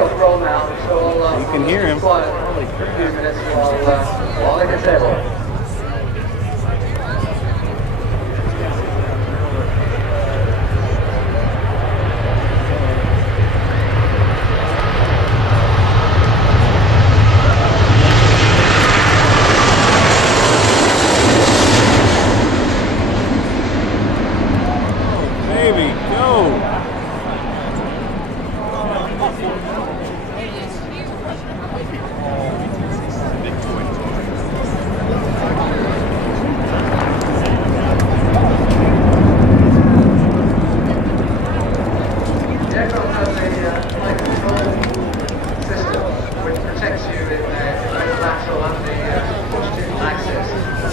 got roll now, so I'll You can hear him. quiet for a few minutes while they get settled. Baby, go! The aircraft has a flight control system which protects you in both lateral and the longitudinal axis.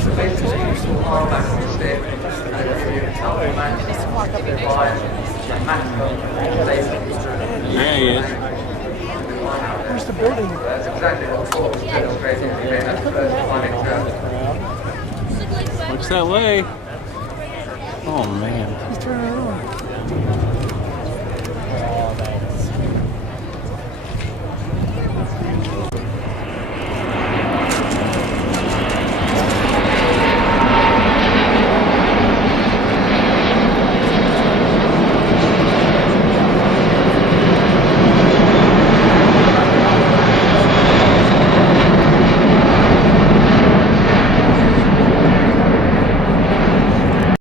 So basically, you arm back on the stick and it gives you helpful match by a maximum safety. Yeah, he is. Where's the building? That's exactly what Paul was demonstrating to me. That's the first flight exam. Looks that way. Oh man. He's turning around.